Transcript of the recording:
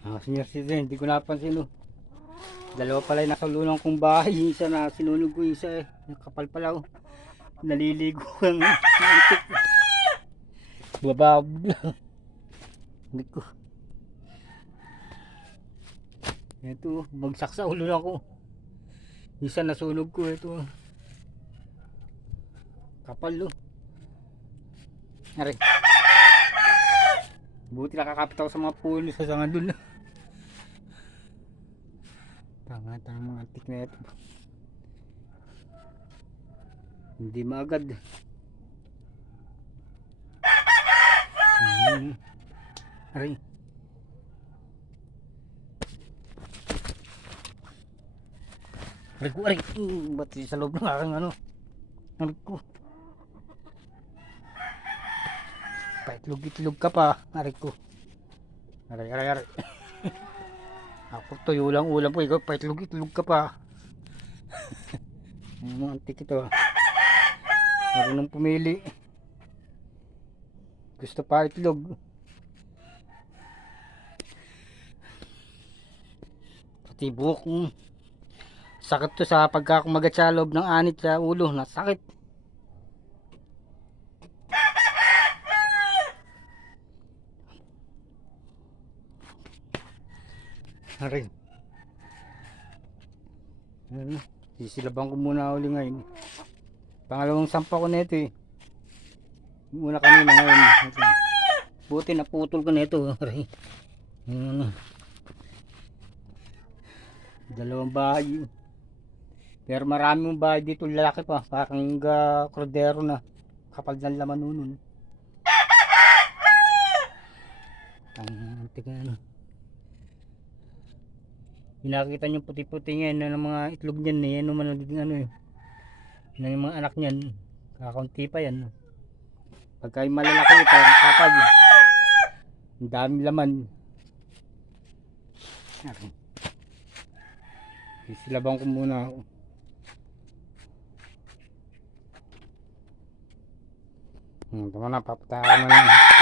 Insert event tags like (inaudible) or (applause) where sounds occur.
Ah, senior citizen, hindi ko napansin oh. Dalawa pala yung nasa lunang kong bahay. Isa na sinunog ko isa eh. Kapal pala oh. Naliligo ang antik. Babab lang. (laughs) Hindi ko. Ito, oh, bagsak sa ulo na ako. Isa nasunog ko ito. Kapal oh. Aray. Buti nakakapit ako sa mga pulis sa sanga dun. Tanga tanga mga antik na ito. Hindi maagad. Hmm. Aray. Aray ko, aray. Hmm, Ba't sa loob ng aking ano? Aray ko. Paitlog-itlog ka pa. Aray ko. Aray, aray, aray. (laughs) Ako tuyo lang ulam ko. Ikaw paitlog-itlog ka pa. (laughs) Ano antik ito. Marunong pumili. Gusto pa itlog. Pati buhok. mm. Sakit to sa pagkakumagat sa loob ng anit sa ulo. Nasakit. Aray. Ano? Sisilabang ko muna uli ngayon. Pangalawang sampa ko nito eh. Yung Una kanina ngayon. Ito. Buti naputol ko nito. (laughs) Aray. Ano. Dalawang bahay. Pero maraming bahay dito lalaki pa. Parang uh, krodero na. Kapal ng laman nun. Ang na ano. Pinakita niyo puti-puti niyan ng mga itlog niyan eh. Ano man ano eh. Yan yung mga anak niyan. Kakaunti pa yan. Pagka yung malalaki ito, kapag ang daming laman. Isilabang ko muna ako. Hmm, tama na, papatayan mo na.